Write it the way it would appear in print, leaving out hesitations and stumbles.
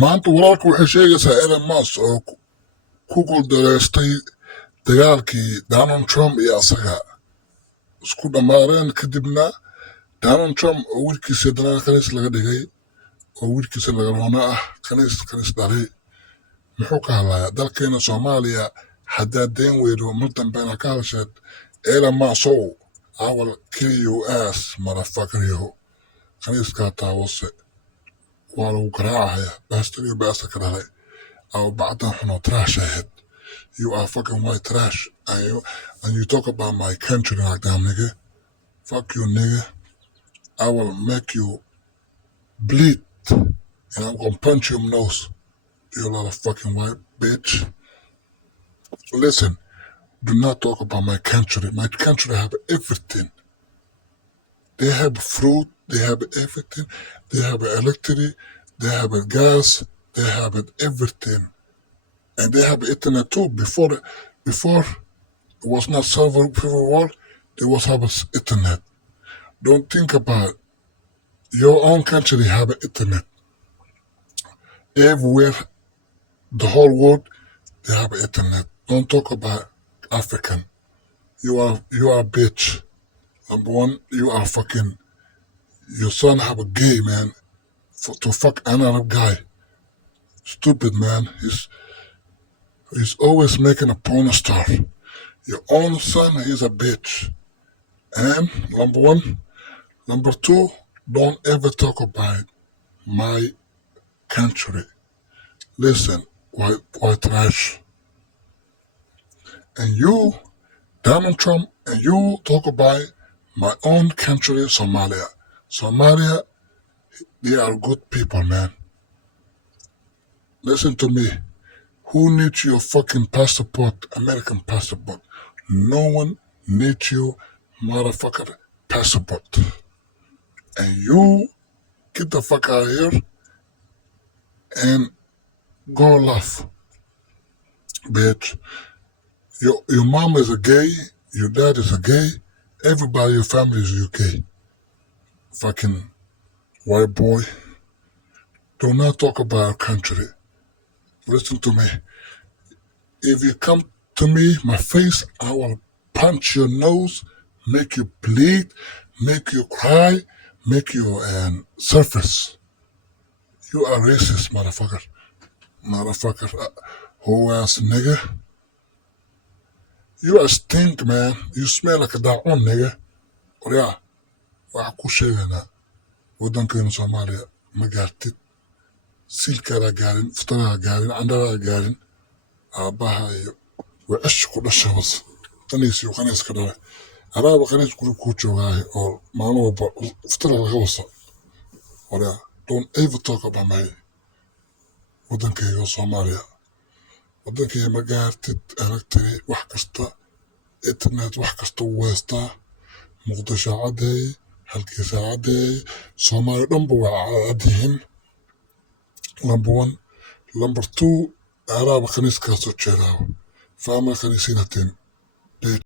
maanta walaalku waxay sheegaysaa Elon Musk oo ku guuldareystay dagaalkii Donald Trump iyo asaga isku dhammaadeen kadibna Donald Trump oo wiilkiisa dalaal khaniis laga dhigay oo wiilkiisa laga roona ah khaniis dhalay muxuu ka hadlayaa dalkeena Soomaaliya haddaa deen weydo mar dambena ka hadasheed Elon Musk I will kill you ass motherfucker yo khaniiskaa taawase waa lagu garaacaya baastar iyo baastar ka dhalay أو بعدها حنا trash ahead. You are fucking white trash. And you talk about my country like that, nigga. Fuck you, nigga. I will make you bleed. And I'm gonna punch your nose. You little fucking white bitch. Listen, do not talk about my country. My country have everything. They have fruit. They have everything. They have electricity. They have gas. They have everything. And they have internet too. Before it was not server world, they was have internet. Don't think about it. Your own country have internet. Everywhere, the whole world, they have internet. Don't talk about African. You are a bitch. Number one, you are fucking. Your son have a gay man to fuck another guy. Stupid man. He's always making a porn star. Your own son is a bitch. And number one. Number two, don't ever talk about my country. Listen, white trash. And you, Donald Trump, and you talk about my own country, Somalia. Somalia, they are good people, man. Listen to me. Who needs your fucking passport, American passport? No one needs your motherfucker passport. And you get the fuck out of here and go laugh, bitch. Your mom is a gay, your dad is a gay, everybody in your family is UK. Fucking white boy. Do not talk about our country. Listen to me. If you come to me, my face, I will punch your nose, make you bleed, make you cry, make you surface. You are racist, motherfucker. Motherfucker. Whole ass nigga. You are stink, man. You smell like a da'un, nigga. Or yeah. Waxaa ku sheegaynaa waddankeena Soomaaliya ma gaartid siilkaadaa gaarin futaraha gaarin candharaha gaarin aabbaha iyo weesh ku dhasha was qaniis iyo qaniis ka dhalay adaaba qaniis guri kuu joogaayo oo maalin walba futara laga wasa oraa don't ever talk about my waddankayga Soomaaliya waddankayga ma gaartid aragtay wax kasta internet wax kasta u weystaa Muqdisho cadeey halkiisa cadeey Soomaaliya dhanba waa cadyihiin number one. Number two, Arab khaniis kaasoo jeedaa. Fahma khaniisiin hateen.